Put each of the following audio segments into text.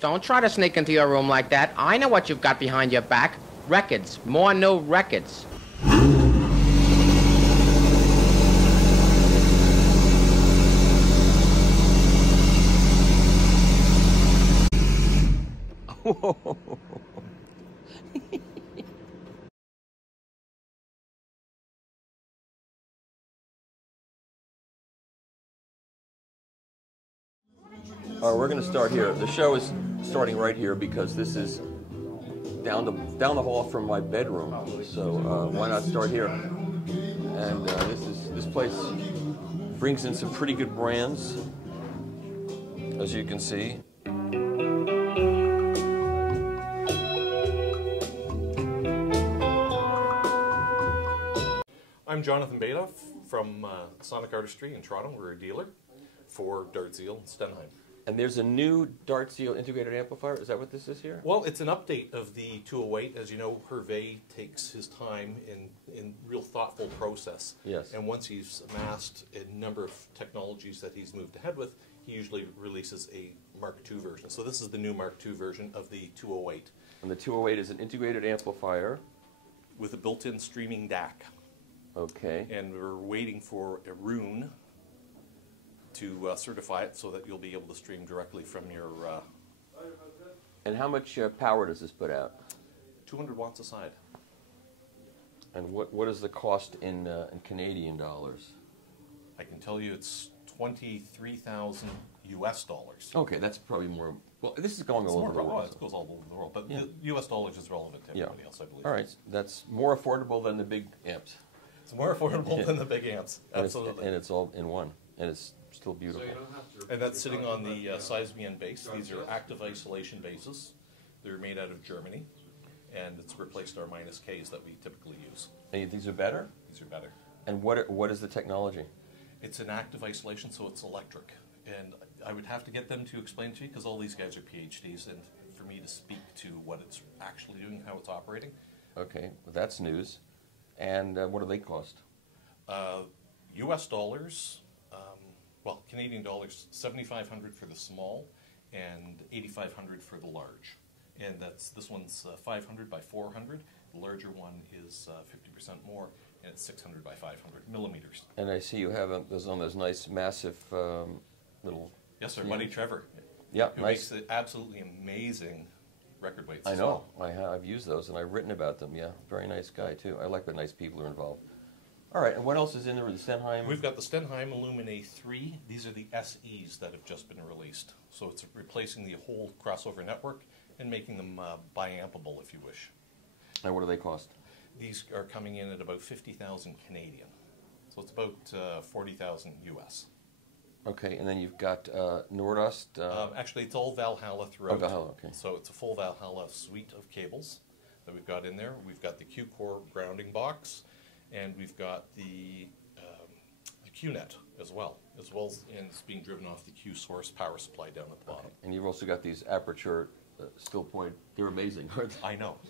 Don't try to sneak into your room like that. I know what you've got behind your back. Records. More new records. All right, we're going to start here. The show is starting right here because this is down the hall from my bedroom. So why not start here? And this place brings in some pretty good brands, as you can see. I'm Jonathan Badoff from Sonic Artistry in Toronto. We're a dealer for Dartzeal and Stenheim. And there's a new Dartzeal integrated amplifier. Is that what this is here? Well, it's an update of the 208. As you know, Hervé takes his time in real thoughtful process. Yes. And once he's amassed a number of technologies that he's moved ahead with, he usually releases a Mark II version. So this is the new Mark II version of the 208. And the 208 is an integrated amplifier. With a built-in streaming DAC. Okay. And we're waiting for a rune to certify it so that you'll be able to stream directly from your... And how much power does this put out? 200 watts a side. And what is the cost in Canadian dollars? I can tell you it's $23,000 US. Okay, that's probably more... Well, this is going all over the world. It goes all over the world, but the US dollars is relevant to everybody else, I believe. All right, that's more affordable than the big amps. It's more affordable than the big amps, absolutely. And it's all in one, and it's still beautiful. And that's sitting on the Seismian base. These are active isolation bases. They're made out of Germany, and it's replaced our -Ks that we typically use. And these are better? These are better. And what is the technology? It's an active isolation, so it's electric. And I would have to get them to explain to you, because all these guys are PhDs, and for me to speak to what it's actually doing, how it's operating. Okay, well, that's news. And what do they cost? US dollars, well, Canadian dollars, $7,500 for the small and $8,500 for the large. And this one's 500 by 400. The larger one is 50% more, and it's 600 by 500 millimeters. And I see you have those nice, massive little... Yes, sir, Buddy Trevor. Yeah, who nice. makes absolutely amazing record weights. I know. I've used those, and I've written about them. Yeah, very nice guy, too. I like the nice people who are involved. All right, and what else is in there with the Stenheim? We've got the Stenheim Illumine 3. These are the SEs that have just been released. So it's replacing the whole crossover network and making them bi-ampable, if you wish. And what do they cost? These are coming in at about 50,000 Canadian. So it's about 40,000 US. Okay, and then you've got Nordost. Actually, it's all Valhalla throughout. Oh, Valhalla, okay. So it's a full Valhalla suite of cables that we've got in there. We've got the Q-Core grounding box, and we've got the Q-Net as well and it's being driven off the Q-Source power supply down at the bottom. Okay. And you've also got these aperture still point. They're amazing, aren't they? I know.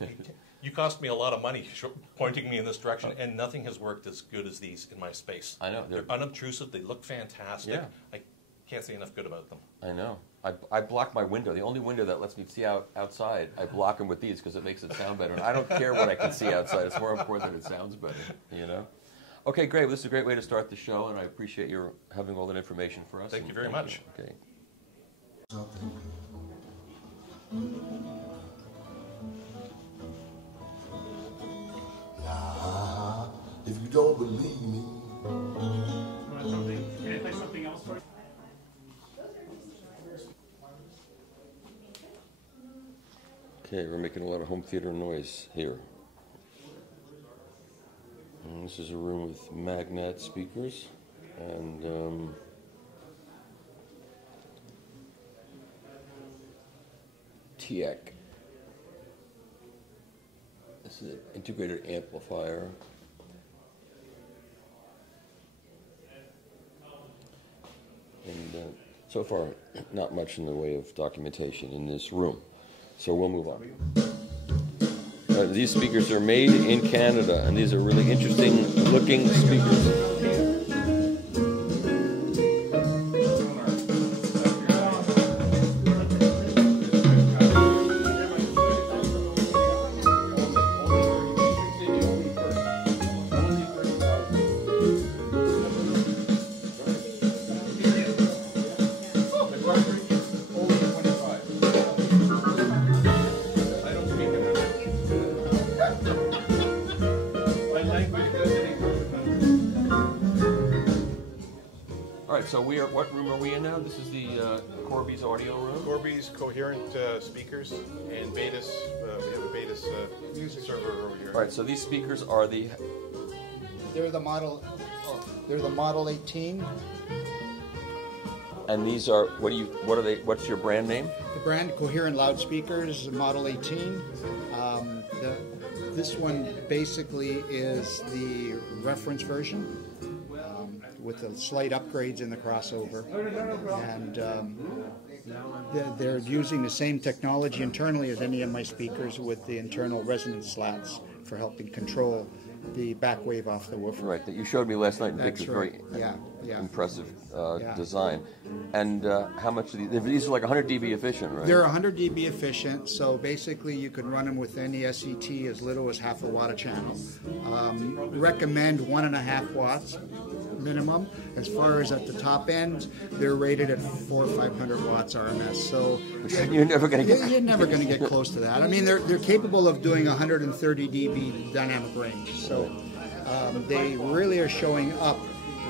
You cost me a lot of money pointing me in this direction, and nothing has worked as good as these in my space. I know. They're unobtrusive. They look fantastic. Yeah. I can't say enough good about them. I know. I block my window. The only window that lets me see outside, I block them with these because it makes it sound better. And I don't care what I can see outside. It's more important that it sounds better, you know? Okay, great. Well, this is a great way to start the show, and I appreciate your having all that information for us. Thank you very much. Okay. If you don't believe me. Can I play something else for you? Okay, we're making a lot of home theater noise here. And this is a room with magnet speakers and TX. This is an integrated amplifier. And so far, not much in the way of documentation in this room. So we'll move on. These speakers are made in Canada, and these are really interesting looking speakers. All right, so what room are we in now? This is the Corby's audio room? Corby's coherent speakers and Betas. We have a Betas music server over here. All right, so these speakers are the... They're the model. They're the Model 18. And these are, what are they, what's your brand name? The brand Coherent Loudspeakers, Model 18. This one basically is the reference version with the slight upgrades in the crossover. And they're using the same technology internally as any of my speakers with the internal resonance slats for helping control the back wave off the woofer. Right, that you showed me last night in That's pictures. right. Very impressive Yeah. design. And how much of these are like 100 dB efficient, right? They're 100 dB efficient, so basically you can run them with any SET as little as half a watt a channel. Recommend 1.5 watts minimum. As far as at the top end, they're rated at 400 or 500 watts RMS. So you're never going to get. You're never going to get close to that. I mean, they're capable of doing 130 dB dynamic range. So they really are showing up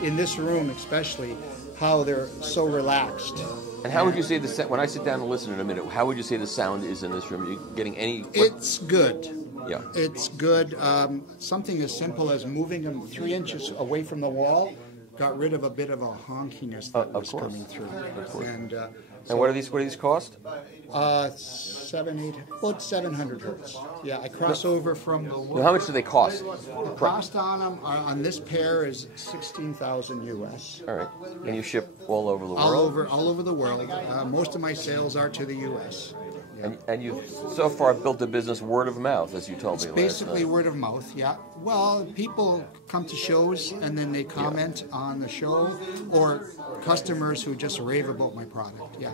in this room, especially how they're so relaxed. And how would you say when I sit down and listen in a minute, how would you say the sound is in this room? Are you getting any? It's good. Yeah. It's good. Something as simple as moving them 3 inches away from the wall got rid of a bit of a honkiness that was coming through. Of course. And what do these cost? About 700 hertz. Yeah, I cross over from the. Now, how much do they cost? The cost on them on this pair is $16,000 US. All right, and you ship all over the world. All over the world. Most of my sales are to the US. Yeah. And you've so far built a business word of mouth, as you told me last night. Basically word of mouth, yeah. Well, people come to shows and then they comment on the show, or customers who just rave about my product, yeah.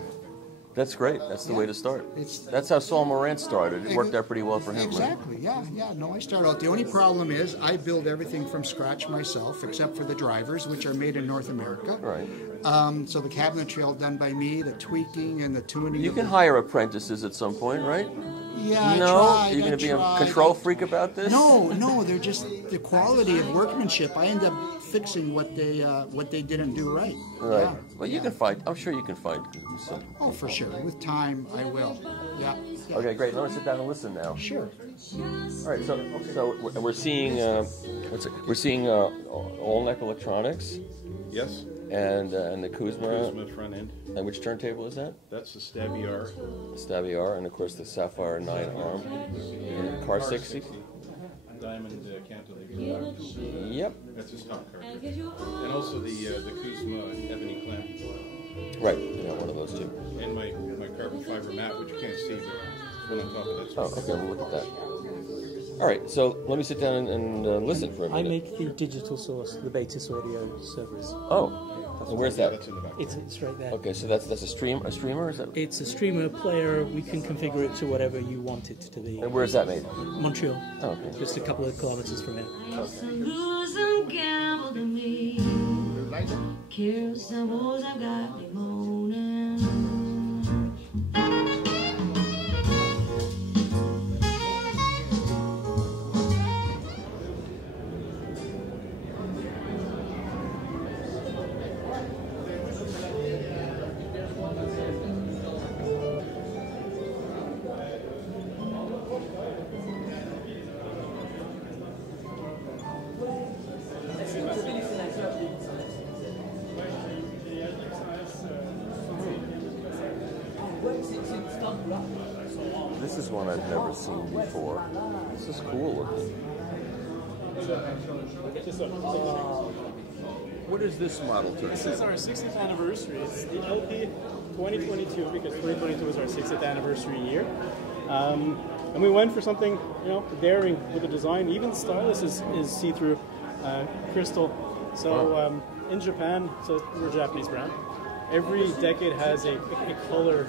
That's great. That's the way to start. That's how Saul Morant started. It worked out pretty well for him. Exactly, right? Yeah. No, I start out. The only problem is I build everything from scratch myself, except for the drivers, which are made in North America. Right. So the cabinetry all done by me, the tweaking and the tuning. You can hire apprentices at some point, what? Yeah, no, you're going to be a control freak about this? No, they're just the quality of workmanship. I end up fixing what they didn't do right. Right. Yeah. Well, you can find. I'm sure you can find some. Oh, for sure. With time, I will. Yeah. Okay, great. Let me sit down and listen now. Sure. All right. So we're seeing all neck electronics. Yes. And the Kuzma front end. And which turntable is that? That's the Stabby R. Stabby R, and of course the Sapphire 9 arm. And Car 60. Diamond cantilever. Yep. That's a stock car. And also the Kuzma ebony clamp. Right. Yeah, one of those two. And my carbon fiber mat, which you can't see, but one on top of that. Oh, okay. We'll look at that. All right, so let me sit down and listen for a minute. I make the digital source, the Betas audio servers. Oh, and where's that? It's right there. Okay, so that's a streamer, is that? It's a streamer player. We can configure it to whatever you want it to be. And where's that made? Montreal. Oh, okay. Just a couple of kilometers from here. This is one I've never seen before. This is cool looking. What is this model turn? This is our 60th anniversary. It's the LP 2022 because 2022 was our 60th anniversary year. And we went for something, daring with the design. Even the stylus is see-through crystal. So in Japan, so we're a Japanese brand. Every decade has a color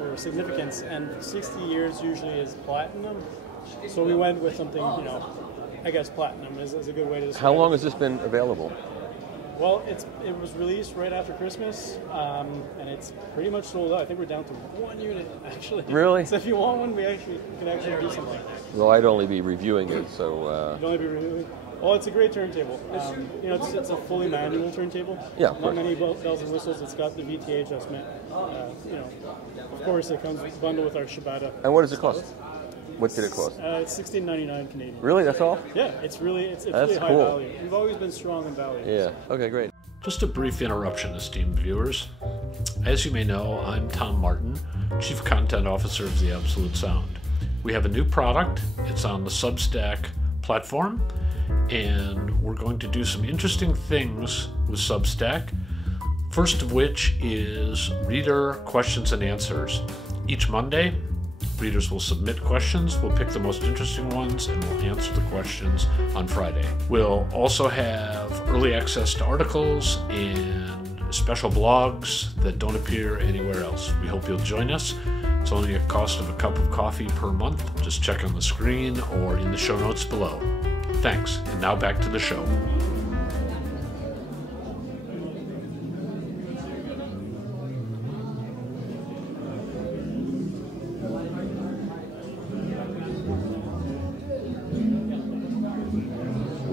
or significance, and 60 years usually is platinum. So we went with something, I guess platinum is a good way to describe it. How long has this been available? Well, it was released right after Christmas, and it's pretty much sold out. I think we're down to 1 unit, actually. Really? So if you want one, we can actually do something. Well, I'd only be reviewing it, so... You'd only be reviewing. Well, it's a great turntable. It's a fully manual turntable. Yeah, of Not many bells and whistles. It's got the VTA adjustment. Of course, it comes bundled with our Shibata. And what does it cost? What did it cost? It's $16.99 Canadian. Really? That's all? Yeah, it's really That's really high cool. value. We've always been strong in value. Yeah. Okay, great. Just a brief interruption, esteemed viewers. As you may know, I'm Tom Martin, Chief Content Officer of The Absolute Sound. We have a new product. It's on the Substack platform, and we're going to do some interesting things with Substack. First of which is reader questions and answers. Each Monday, readers will submit questions, we'll pick the most interesting ones, and we'll answer the questions on Friday. We'll also have early access to articles and special blogs that don't appear anywhere else. We hope you'll join us. It's only a cost of a cup of coffee per month. Just check on the screen or in the show notes below. Thanks, and now back to the show.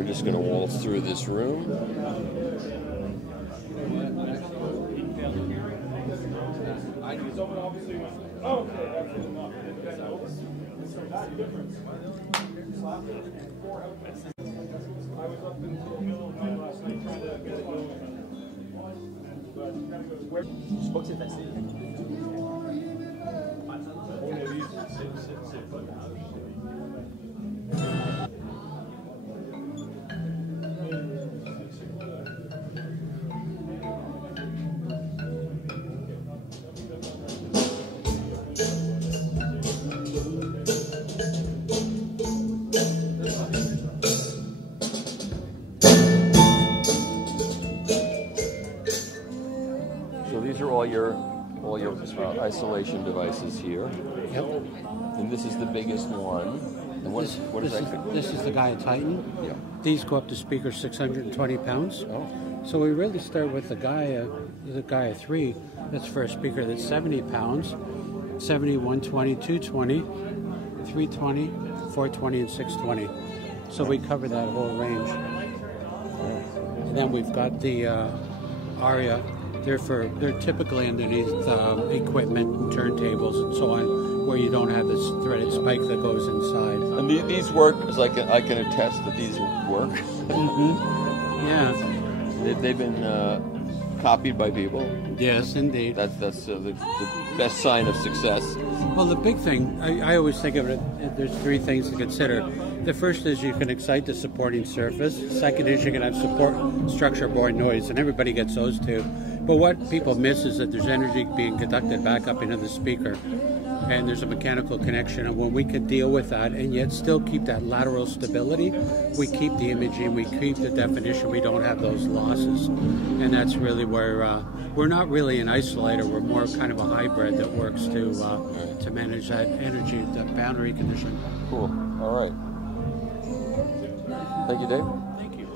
Just going to waltz through this room. all your isolation devices here. Yep. And this is the biggest one. And what is that? This is the Gaia Titan. Yeah. These go up to speakers 620 pounds. Oh. So we really start with the Gaia 3. That's for a speaker that's 70 pounds, 70, 120, 220, 320, 420, and 620. So we cover that whole range. And then we've got the Aria. They're typically underneath equipment and turntables and so on, where you don't have this threaded spike that goes inside. And these work, as I can attest that these work. Mm-hmm. Yeah. They've been copied by people. Yes, indeed. That's the best sign of success. Well, the big thing, I always think of it, there's three things to consider. The first is you can excite the supporting surface. Second is you can have support structure board noise, and everybody gets those two. But what people miss is that there's energy being conducted back up into the speaker, and there's a mechanical connection. And when we can deal with that and yet still keep that lateral stability, we keep the imaging, we keep the definition, we don't have those losses. And that's really where we're not really an isolator, we're more kind of a hybrid that works to manage that energy, that boundary condition. Cool. All right. Thank you, Dave. Thank you.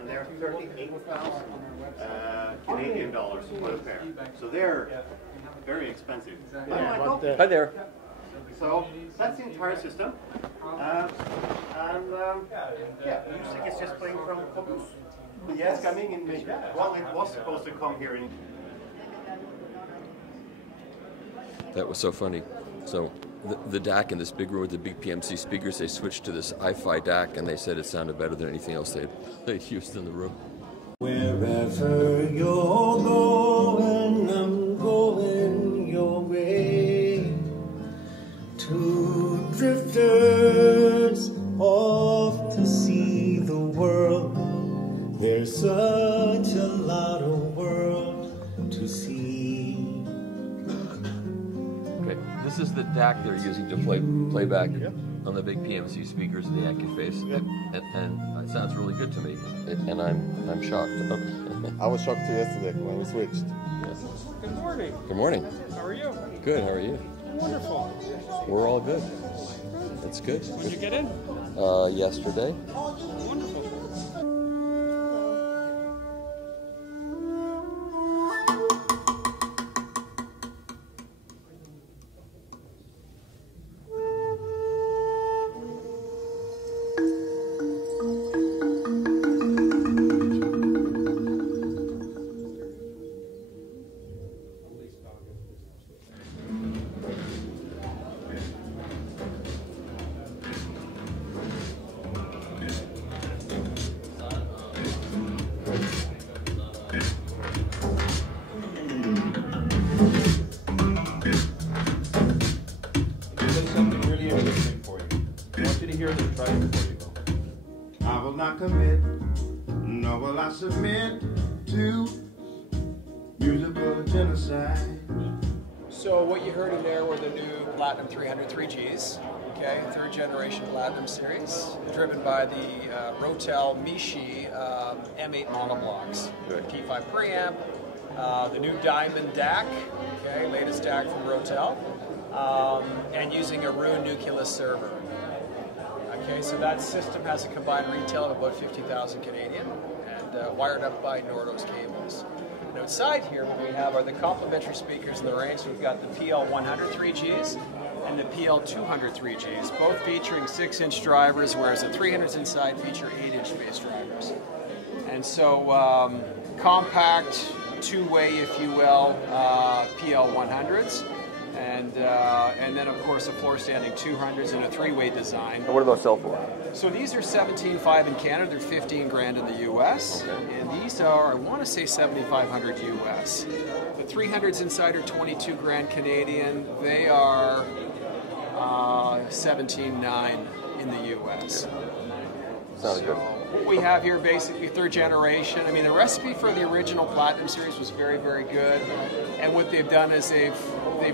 And they're 38,000 Canadian dollars for a pair. So they're very expensive. Hi, Michael. Hi there. So that's the entire system. Yeah, music is just playing from Focus. Yes, coming in May. Well, it was supposed to come here in. That was so funny. So the DAC in this big room with the big PMC speakers, they switched to this hi-fi DAC, and they said it sounded better than anything else they'd used in the room. Wherever you're going, I'm going your way. Two drifters off to see the world. There's such a lot of world to see. Okay, this is the DAC they're using to play back on the big PMC speakers in the Yankee face, and it sounds really good to me. And I'm shocked. I was shocked too yesterday when we switched. Yes. Good morning. Good morning. How are you? Good. How are you? Wonderful. We're all good. That's good. When did you get in? Yesterday. Wonderful. I will not commit, nor will I submit to musical genocide. So what you heard in there were the new Platinum 300 3Gs, okay, third generation Platinum series, driven by the Rotel Michi M8 monoblocks. P5 preamp, the new Diamond DAC, okay, latest DAC from Rotel, and using a Rune Nucleus server. Okay, so that system has a combined retail of about 50,000 Canadian and wired up by Nordos cables. And outside here, what we have are the complementary speakers in the range. So we've got the PL100 3Gs and the PL200 3Gs, both featuring 6-inch drivers, whereas the 300s inside feature 8-inch bass drivers. And so compact, two-way, if you will, PL100s. And then, of course, the floor-standing 200s and a three-way design. And what do those sell for? So these are $17,500 in Canada. They're $15,000 in the U.S. Okay. And these are, I want to say, $7,500 U.S. The 300s inside are $22,000 Canadian. They are $17,900 in the U.S. Sounds good. What we have here, basically third generation. I mean, the recipe for the original Platinum series was very, very good. And what they've done is they've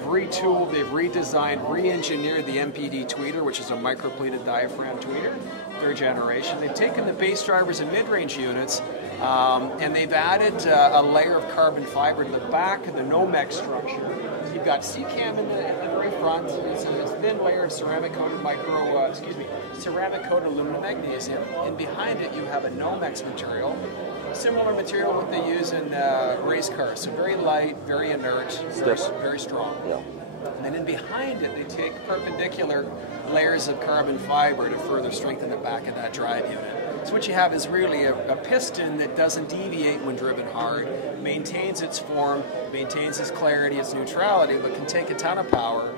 retooled, they've redesigned, re-engineered the MPD tweeter, which is a micro-pleated diaphragm tweeter, third generation. They've taken the bass drivers and mid-range units, and they've added a layer of carbon fiber to the back of the Nomex structure. You've got CCAM in the very front. It's a thin layer of ceramic-coated ceramic-coated aluminum magnesium, and behind it you have a Nomex material, similar material what they use in race cars. So very light, very inert, very strong. Yeah. And then in behind it, they take perpendicular layers of carbon fiber to further strengthen the back of that drive unit. So what you have is really a piston that doesn't deviate when driven hard, maintains its form, maintains its clarity, its neutrality, but can take a ton of power,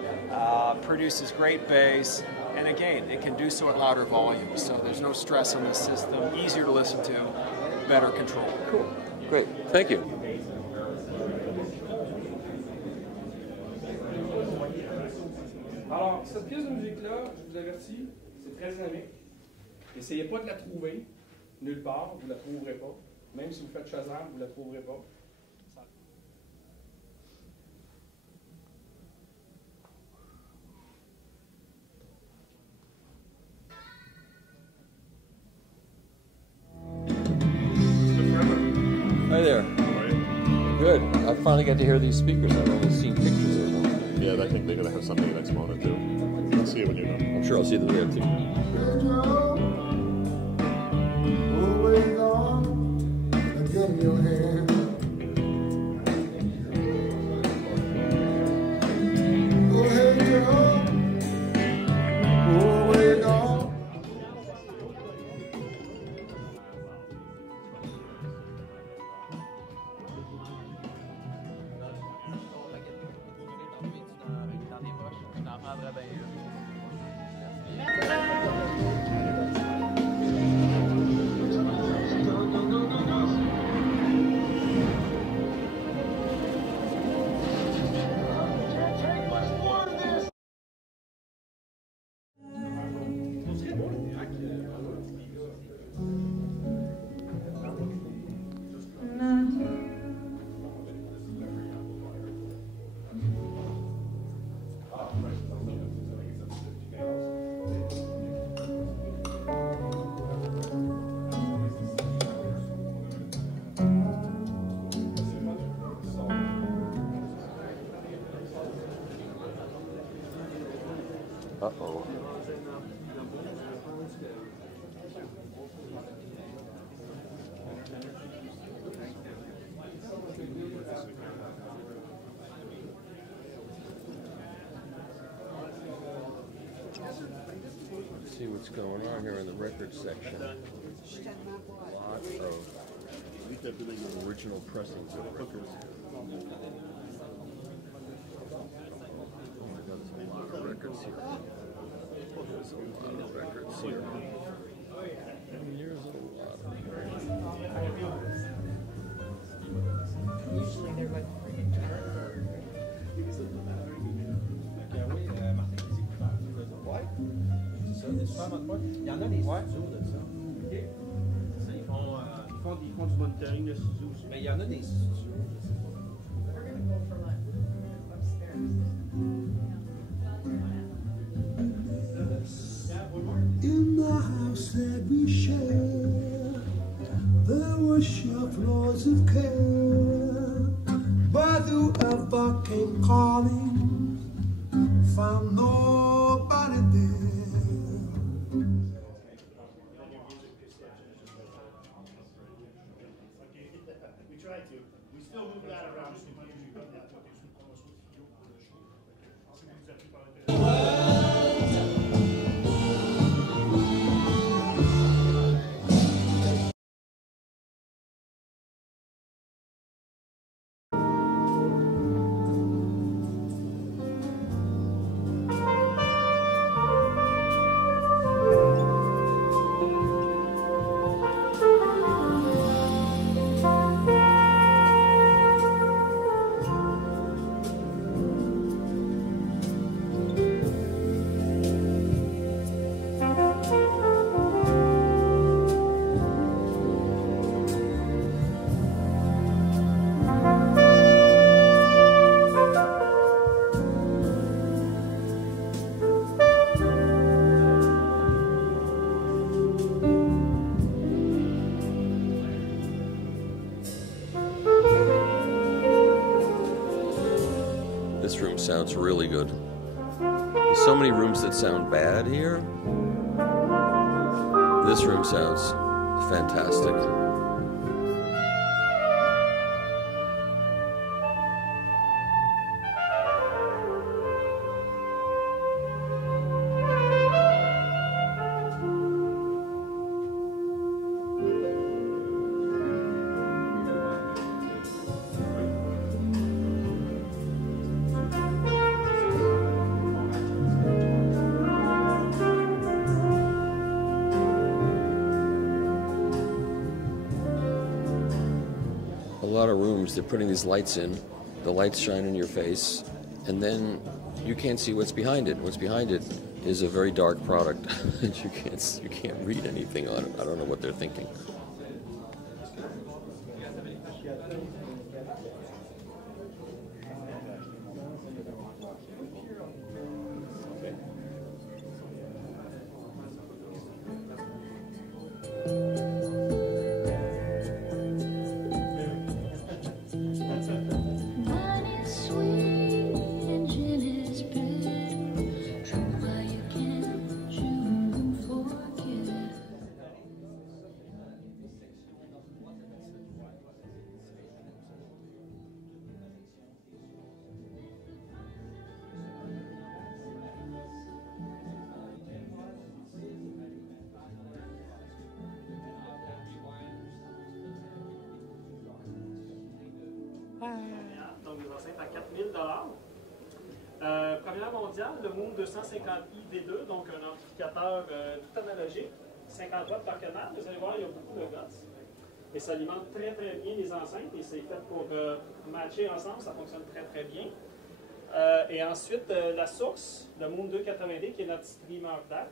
produces great bass, and again, it can do so at louder volumes. So there's no stress on the system, easier to listen to, better control. Cool. Great. Thank you. Alors, cette pièce de musique-là, je vous avertis, c'est très dynamique. Essayez pas de la trouver nulle part, vous ne la trouverez pas. Même si vous faites Shazam, vous ne la trouverez pas. Hi there. Good. I finally got to hear these speakers. I've only seen pictures of them. Yeah, I think they're going to have something in Exponent too. I'll see it when you're done. I'm sure I'll see them there too. Always on, and give me your hand. Go ahead, girl. Always on. Uh-oh. Let's see what's going on here in the record section. Lots of original pressings of records. There's a lot of records here. There's a lot of records here. There's a lot of records. Usually they're like Ouais. C'est ça, des super bonnes potes. Il y en a des studios de ça. OK. Ça, ils font du monitoring de studios aussi. Mais il y en a des studios, je sais pas. In the house that we share, there were sure floors of care. But whoever came calling found nobody there. We try to. We still move that around. This room sounds really good. There's so many rooms that sound bad here. This room sounds fantastic. A lot of rooms, they're putting these lights in, the lights shine in your face, and then you can't see what's behind it. What's behind it is a very dark product, and you can't read anything on it. I don't know what they're thinking. Donc des enceintes à 4 000 Première mondiale, le Moon 250i V2, donc un amplificateur tout analogique, 50 watts par canal. Vous allez voir, il y a beaucoup de gosses. Et ça alimente très très bien les enceintes et c'est fait pour matcher ensemble, ça fonctionne très très bien. Et ensuite, la source, le Moon 280D qui est notre streamer DAC.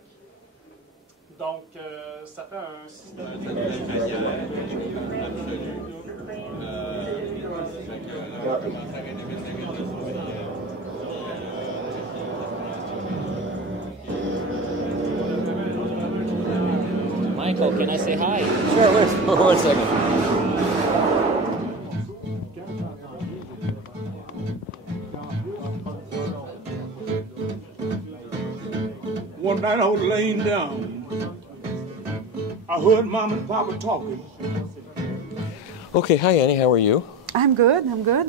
Donc, ça fait un système Michael, can I say hi? Sure, wait 1 second. on that old lane down, I heard Mom and Papa talking. Okay, hi Annie, how are you? I'm good,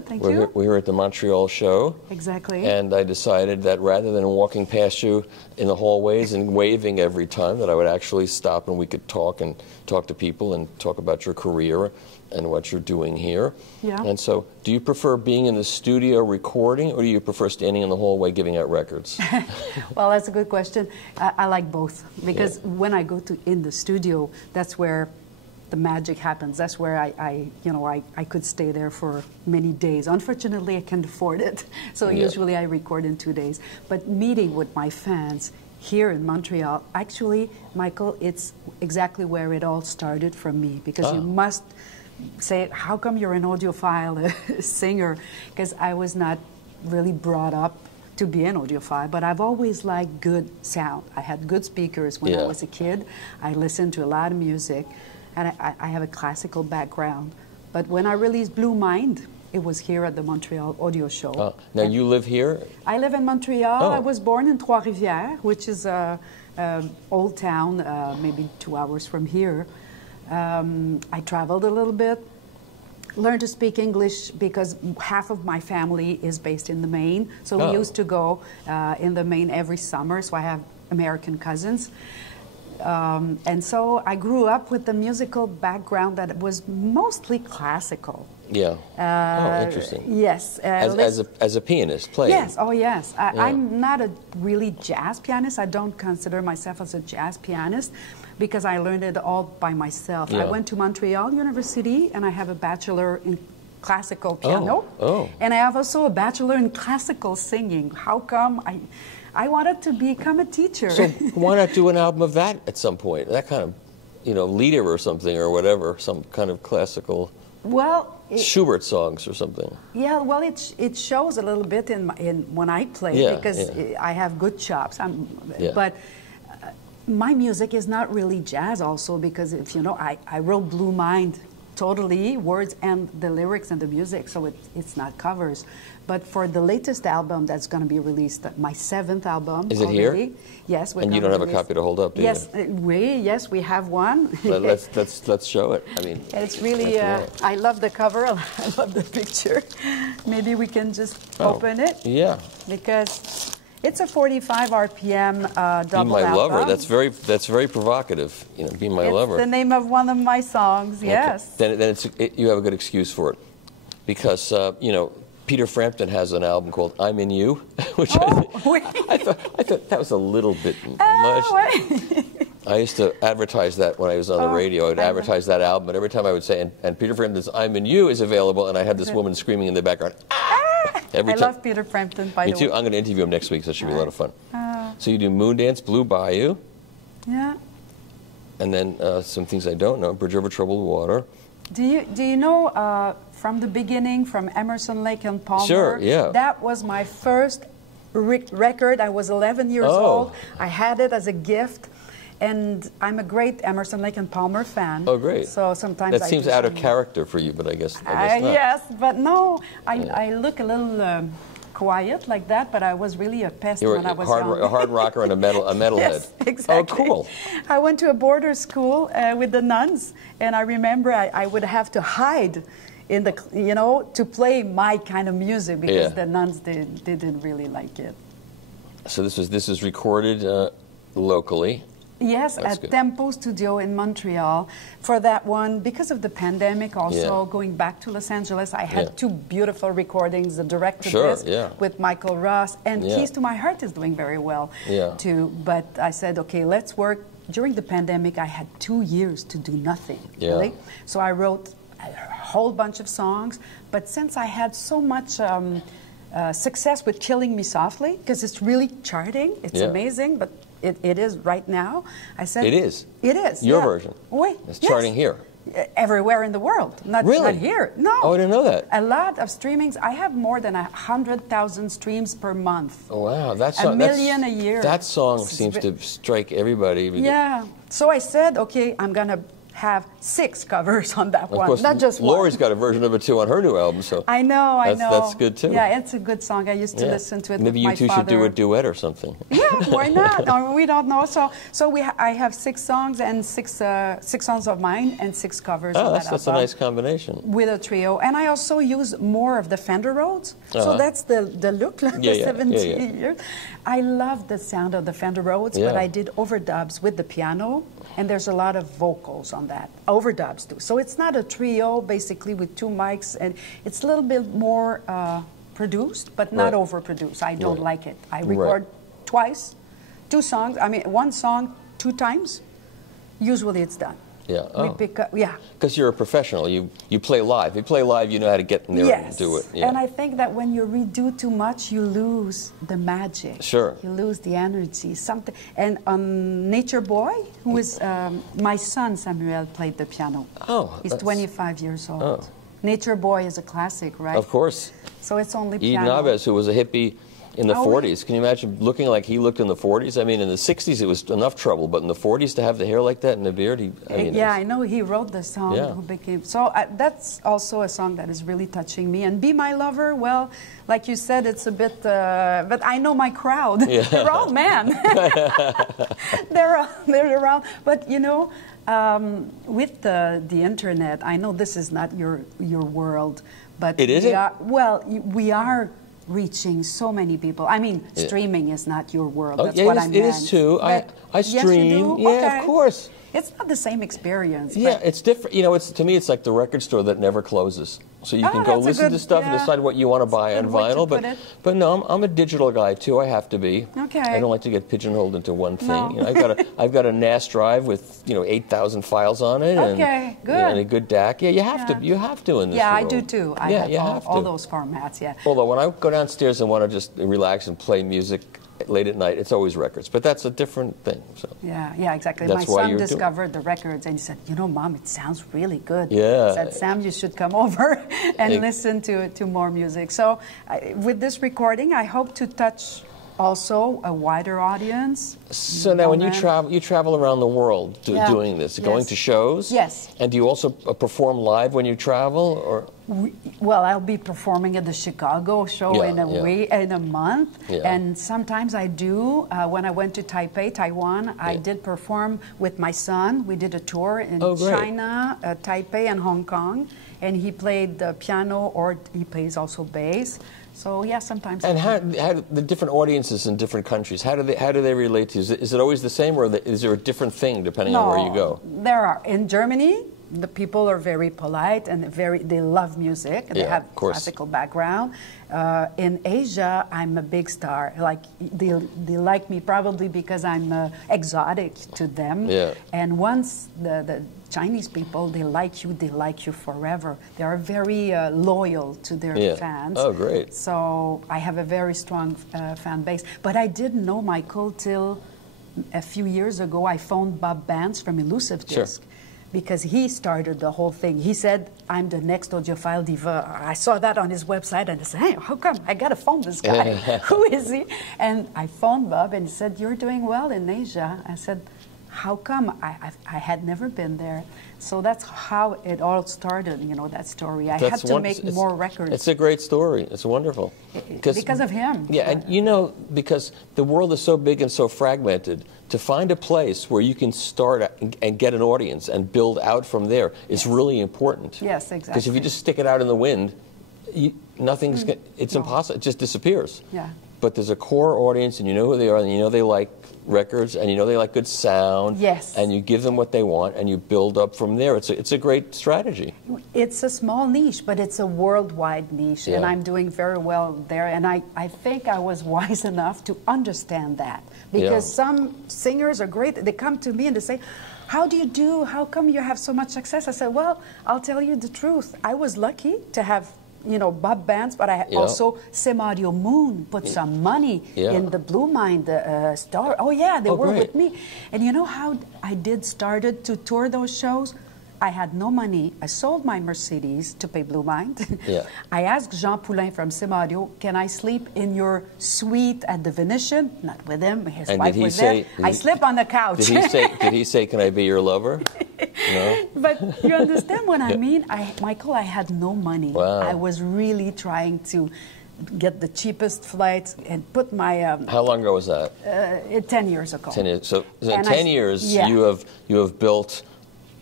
thank you. We're here at the Montreal show. Exactly. And I decided that rather than walking past you in the hallways and waving every time, that I would actually stop and we could talk to people and talk about your career and what you're doing here. Yeah. And so, do you prefer being in the studio recording, or do you prefer standing in the hallway giving out records? Well, that's a good question. I like both, because when I go in the studio, that's where the magic happens. That's where I could stay there for many days. Unfortunately, I can't afford it, so usually I record in 2 days. But meeting with my fans here in Montreal, actually, Michael, it's exactly where it all started from me, because you must say, how come you're an audiophile, a singer? Because I was not really brought up to be an audiophile, but I've always liked good sound. I had good speakers when I was a kid. I listened to a lot of music, and I have a classical background. But when I released Blue Mind, it was here at the Montreal Audio Show. Now you live here? I live in Montreal. I was born in Trois-Rivières, which is a old town, maybe 2 hours from here. I traveled a little bit, learned to speak English because half of my family is based in the Maine. So we used to go in the Maine every summer, so I have American cousins. And so I grew up with a musical background that was mostly classical. Yeah. Interesting. Yes. As a pianist, playing. Yes. Oh, yes. I'm not a really jazz pianist. I don't consider myself as a jazz pianist because I learned it all by myself. I went to Montreal University, and I have a bachelor in classical piano. And I have also a bachelor in classical singing. How come I wanted to become a teacher? So why not do an album of that at some point? That kind of, Lieder or something or whatever, some kind of classical. Well, Schubert songs or something. Yeah, well, it shows a little bit in when I play because I have good chops. But my music is not really jazz also, because if you know, I wrote Blue Mind totally, words and the lyrics and the music, so it's not covers. But for the latest album that's going to be released, my 7th album. Is it already, here? Yes. And you don't have a copy to hold up, do you? Yes, we have one. Let's show it. I mean, it's really. I love the cover. I love the picture. Maybe we can just open it. Yeah. Because it's a 45 RPM double Be My album. Lover. That's very provocative. Be My Lover. It's the name of one of my songs. Yes. Then you have a good excuse for it, because Peter Frampton has an album called "I'm in You," which I thought that was a little bit much. I used to advertise that when I was on the radio. I'd advertise that album, and every time I would say, and Peter Frampton's "I'm in You" is available, and I had this woman screaming in the background. Every time. Love Peter Frampton, by the way. Me too. I'm going to interview him next week, so that should be a lot of fun. So you do Moondance, Blue Bayou. Yeah. And then some things I don't know, Bridge Over Troubled Water. Do you know from the beginning, from Emerson, Lake and Palmer? Sure, yeah. That was my first record. I was 11 years old. I had it as a gift. And I'm a great Emerson, Lake and Palmer fan. Oh, great. So sometimes that seems out of character for you, but I guess not. Yes, but no, I look a little quiet like that, but I was really a pest when I was young. A hard rocker and a metalhead. Yes, exactly. Oh, cool. I went to a border school with the nuns, and I remember I would have to hide in the, to play my kind of music because the nuns didn't really like it. So this is recorded locally. Yes, at Tempo Studio in Montreal. For that one, because of the pandemic also, going back to Los Angeles, I had 2 beautiful recordings, the direct-to-disc with Michael Ross, and Keys to My Heart is doing very well too. But I said, okay, let's work. During the pandemic, I had 2 years to do nothing, really. So I wrote a whole bunch of songs, but since I had so much success with Killing Me Softly, because it's really charting, it's amazing, but it is right now. I said it is. It is. Your version. Oui. It's charting here. Everywhere in the world. Not here. No. Oh, I didn't know that. A lot of streamings. I have more than 100,000 streams per month. Oh, wow. A million a year. That song seems to strike everybody. Yeah. So I said, okay, I'm gonna have 6 covers on that Of one, course, not just one. Lori's got a version of it too on her new album, so I know. that's good too. Yeah, it's a good song. I used to listen to it Maybe with you my two father. should do a duet or something. Yeah, why not? No, we don't know. So I have 6 songs and 6 songs of mine and 6 covers on that that's a album nice combination. with a trio. And I also use more of the Fender Rhodes. So that's the look like the 70 years. I love the sound of the Fender Rhodes, but I did overdubs with the piano, and there's a lot of vocals on that. Overdubs too. So it's not a trio basically with 2 mics, and it's a little bit more produced, but not overproduced. I don't like it. I record twice, 2 songs. I mean, 1 song 2 times. Usually it's done. Yeah. We pick up, Because you're a professional. You play live. You play live, you know how to get in there and do it. Yeah. And I think that when you redo too much, you lose the magic. Sure. You lose the energy. Something. And Nature Boy, who is my son Samuel, played the piano. Oh. He's 25 years old. Oh. Nature Boy is a classic, right? Of course. So it's only Eden piano. Abbas, who was a hippie in the 40s. Can you imagine looking like he looked in the 40s? I mean, in the 60s it was enough trouble, but in the 40s to have the hair like that and the beard, I know he wrote the song. Yeah. Who became so that's also a song that is really touching me. And Be My Lover, well, like you said, it's a bit. But I know my crowd. Yeah. They're all men. they're around. But you know, with the internet, I know this is not your world, but it isn't. We are reaching so many people. I mean, streaming is not your world. Oh, That's yeah, what I meant. it is too. I stream. Yes, you do? Yeah, Okay. of course. It's not the same experience. Yeah, it's different. You know, to me, it's like the record store that never closes. So you can go listen to stuff and decide what you want to buy on vinyl. But no, I'm a digital guy too. I have to be. Okay. I don't like to get pigeonholed into one thing. No. You know, I've got a NAS drive with 8,000 files on it. Okay, good. And a good DAC. Yeah, you have to. You have to in this Yeah, world. I do too. I have all those formats. Yeah. Although when I go downstairs and want to just relax and play music late at night, it's always records. But that's a different thing. So. Yeah, exactly. That's My why son you're discovered the records and he said, Mom, it sounds really good. Yeah. He said, Sam, you should come over and listen to more music. So with this recording, I hope to touch also a wider audience. So now when you travel around the world doing this, going to shows? Yes. And do you also perform live when you travel? Or? Well, I'll be performing at the Chicago show in a month, and sometimes I do. When I went to Taipei, Taiwan, I did perform with my son. We did a tour in China, Taipei, and Hong Kong, and he played the piano, or he plays also bass. So yeah, sometimes. And how the different audiences in different countries, how do they relate to you? Is it always the same, or is there a different thing depending on where you go? There are. In Germany, the people are very polite and they love music. They have classical background. In Asia, I'm a big star. Like they like me probably because I'm exotic to them. Yeah. And once the Chinese people, they like you forever. They are very loyal to their fans. Oh, great. So I have a very strong fan base. But I didn't know Michael till a few years ago. I phoned Bob Bance from Elusive Disc. Because he started the whole thing. He said, I'm the next audiophile diva. I saw that on his website and I said, hey, how come? I got to phone this guy. Who is he? And I phoned Bob and he said, you're doing well in Asia. I said, how come? I had never been there. So that's how it all started, that story. I had to make more records. It's a great story. It's wonderful. Because of him. Yeah, and because the world is so big and so fragmented, to find a place where you can start and get an audience and build out from there is really important. Yes, exactly. Because if you just stick it out in the wind, it's impossible. It just disappears. Yeah. But there's a core audience, and you know who they are, and you know they like records, and you know they like good sound. Yes. And you give them what they want, and you build up from there. It's a great strategy. It's a small niche, but it's a worldwide niche, and I'm doing very well there. And I think I was wise enough to understand that. Because some singers are great. They come to me and they say, how do you do? How come you have so much success? I said, well, I'll tell you the truth. I was lucky to have Bob Bance, but I also Sim Audio Moon put some money in the Blue Mind star. Oh yeah, they were with me. And you know how I started to tour those shows? I had no money. I sold my Mercedes to pay Blue Mind. Yeah. I asked Jean Poulain from Sim Audio, can I sleep in your suite at the Venetian? Not with him. His And wife did he was say? there. I slept on the couch. Did he say, "Can I be your lover"? No. But you understand what I mean? Michael, I had no money. Wow. I was really trying to get the cheapest flights and put my. How long ago was that? 10 years ago. 10 years. So in And 10 years, yeah. you have built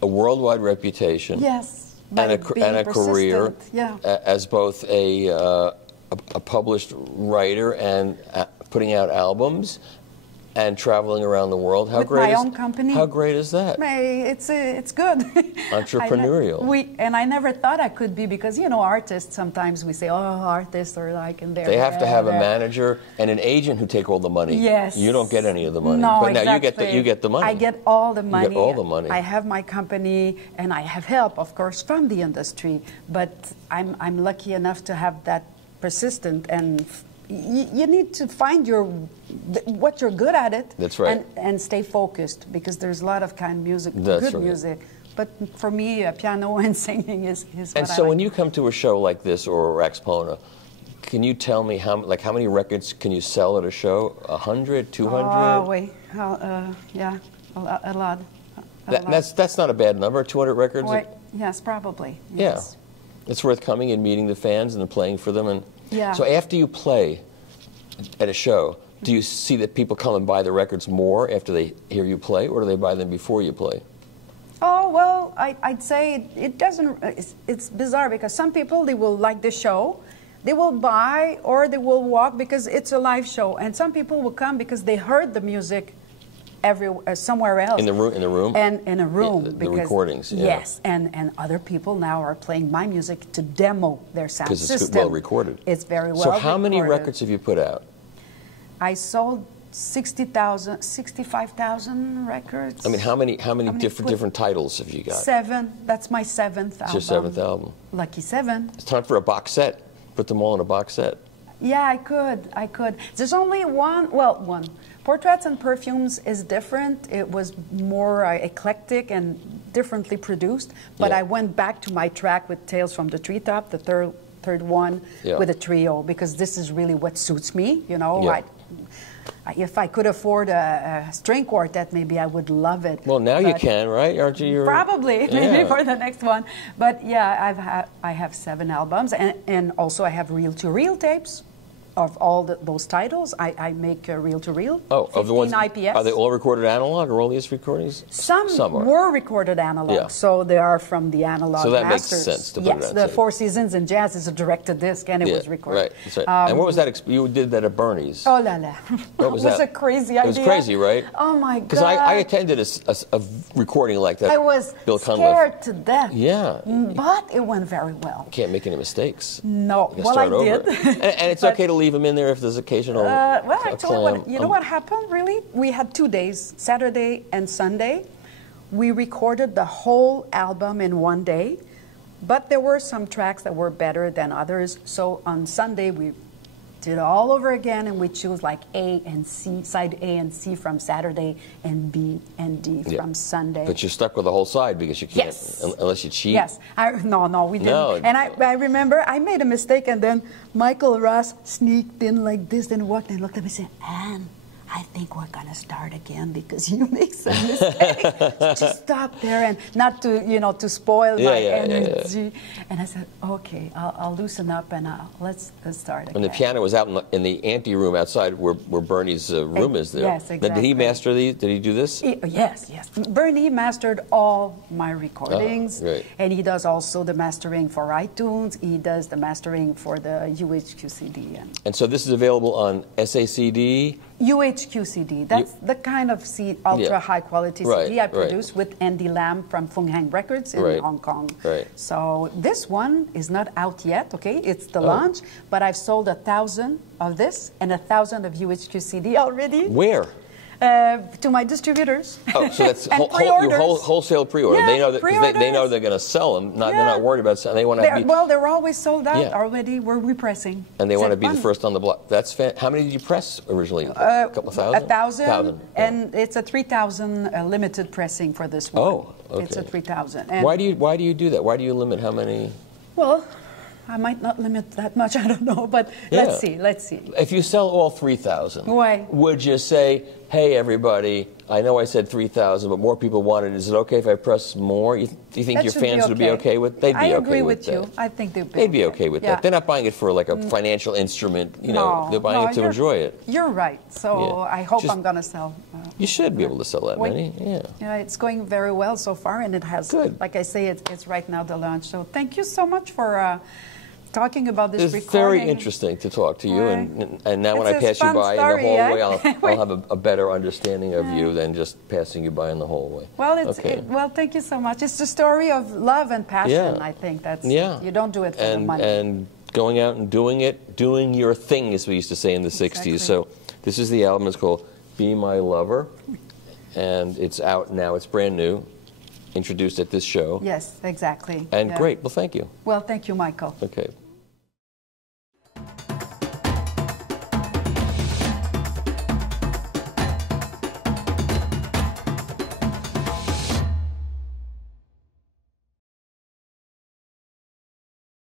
a worldwide reputation. Yes. And by a being career persistent, yeah. as both a published writer and putting out albums and traveling around the world. How With great my is own company. How great is that? It's good. Entrepreneurial. And I never thought I could be, because artists, sometimes we say, oh, artists are like in there. They have to have a manager and an agent who take all the money. Yes. You don't get any of the money. No, but now exactly. you get the money. I get all the money. You get all the money. I have my company, and I have help, of course, from the industry. But I'm lucky enough to have that persistent, and you need to find what you're good at it. That's right. And stay focused, because there's a lot of kind of music, That's good right. music. But for me, piano and singing is what And I so like. when you come to a show like this or Raxpona, can you tell me how many records can you sell at a show? 100, 200? Oh, wait. Yeah, a lot. That's not a bad number, 200 records? Wait, yes, probably. Yeah. Yes. It's worth coming and meeting the fans and playing for them. And Yeah. So after you play at a show, do you see that people come and buy the records more after they hear you play, or do they buy them before you play? Oh, well, I'd say it doesn't, it's bizarre, because some people, they will like the show, they will buy, or they will walk because it's a live show. And some people will come because they heard the music somewhere else. In the room? And in a room. Yeah, the because, recordings, yeah. Yes, and other people now are playing my music to demo their sound system. Because it's well recorded. It's very well recorded. So how many records have you put out? I sold 65,000 records. I mean, how many different titles have you got? 7. That's my 7th album. It's your 7th album. Lucky 7. It's time for a box set. Put them all in a box set. Yeah, I could. There's only one. Portraits and Perfumes is different. It was more eclectic and differently produced. But I went back to my track with Tales from the Treetop, the third one, with a trio, because this is really what suits me. Yeah. If I could afford a string quartet, maybe I would love it. Well, now you can, right? Aren't you? Probably, maybe for the next one. But yeah, I have 7 albums, and also I have reel-to-reel tapes of all those titles. I make reel-to-reel. Oh, of the ones. IPS. Are they all recorded analog, or all these recordings? Some are. were recorded analog, so they are from the analog So that masters. makes sense to put it on the tape. Four Seasons in Jazz is a directed disc, and it was recorded. Right. That's right. And what was that? You did that at Bernie's. Oh la la! What was it was that? a crazy idea. It was crazy, right? Oh my God! Because I attended a recording like that. I was Bill scared to death. Yeah. But it went very well. Can't make any mistakes. No. You Well, start I over. did. And it's okay to leave them in there if there's occasional. Well, actually, you know what happened, really? We had 2 days, Saturday and Sunday. We recorded the whole album in one day, but there were some tracks that were better than others. So on Sunday, we did it all over again, and we choose like A and C, side A and C from Saturday, and B and D from Sunday. But you're stuck with the whole side because you can't, unless you cheat. Yes. No, we didn't. No. And I remember I made a mistake, and then Michael Ross sneaked in like this and walked and looked at me and said, Anne, I think we're going to start again because you make some mistakes. Just stop there, and not to spoil my energy. Yeah. And I said, okay, I'll loosen up, and let's start again. And the piano was out in the ante room outside where Bernie's room is there. Yes, exactly. Now, did he master these? Did he do this? Yes. Bernie mastered all my recordings. Oh, great. And he does also the mastering for iTunes. He does the mastering for the UHQCD. And so this is available on SACD? UHQCD. That's the kind of ultra high quality CD I produced with Andy Lam from Fung Hang Records in Hong Kong. Right. So this one is not out yet, okay? It's the launch, but I've sold 1,000 of this and 1,000 of UHQCD already. Where? To my distributors. Oh, so that's And pre-orders. wholesale pre-order. Yeah, they know that pre-orders. they know they're going to sell them. They're not worried about selling. They want to be. Well, they're always sold out Yeah. already. We're repressing. And they Is want to that be the fun? first on the block. That's how many did you press originally? A couple thousand. 1,000, and it's a 3,000 limited pressing for this one. Oh, okay. It's a 3,000. And Why do you do that? Why do you limit how many? Well, I might not limit that much. I don't know, but Yeah. let's see. Let's see. If you sell all 3,000, Why? would you say, "Hey, everybody, I know I said 3,000, but more people want it. Is it okay if I press more?" Do you think That your should be fans would be okay. okay with? They'd be I okay agree with with that. you. I think They'd be okay with Yeah. that. They're not buying it for like a financial instrument. You know, they're buying it to enjoy it. You're right. So Yeah. I hope Just- I'm going to sell. You should be able to sell that Wait. many. Yeah. Yeah, it's going very well so far, and it has. Like I say, it's right now the launch. So thank you so much for talking about this It's recording. very interesting to talk to you, and now when I It's a pass you fun by story, in the hallway, yeah? I'll have a better understanding of you than just passing you by in the hallway. Well, okay. well, thank you so much. It's the story of love and passion. Yeah. I think that's. Yeah. You don't do it for the money. And going out and doing it, doing your thing, as we used to say in the '60s. So this is the album. It's called "Be My Lover," and it's out now. It's brand new, introduced at this show. Yes, exactly. And Yeah. great. Well, thank you. Well, thank you, Michael. Okay.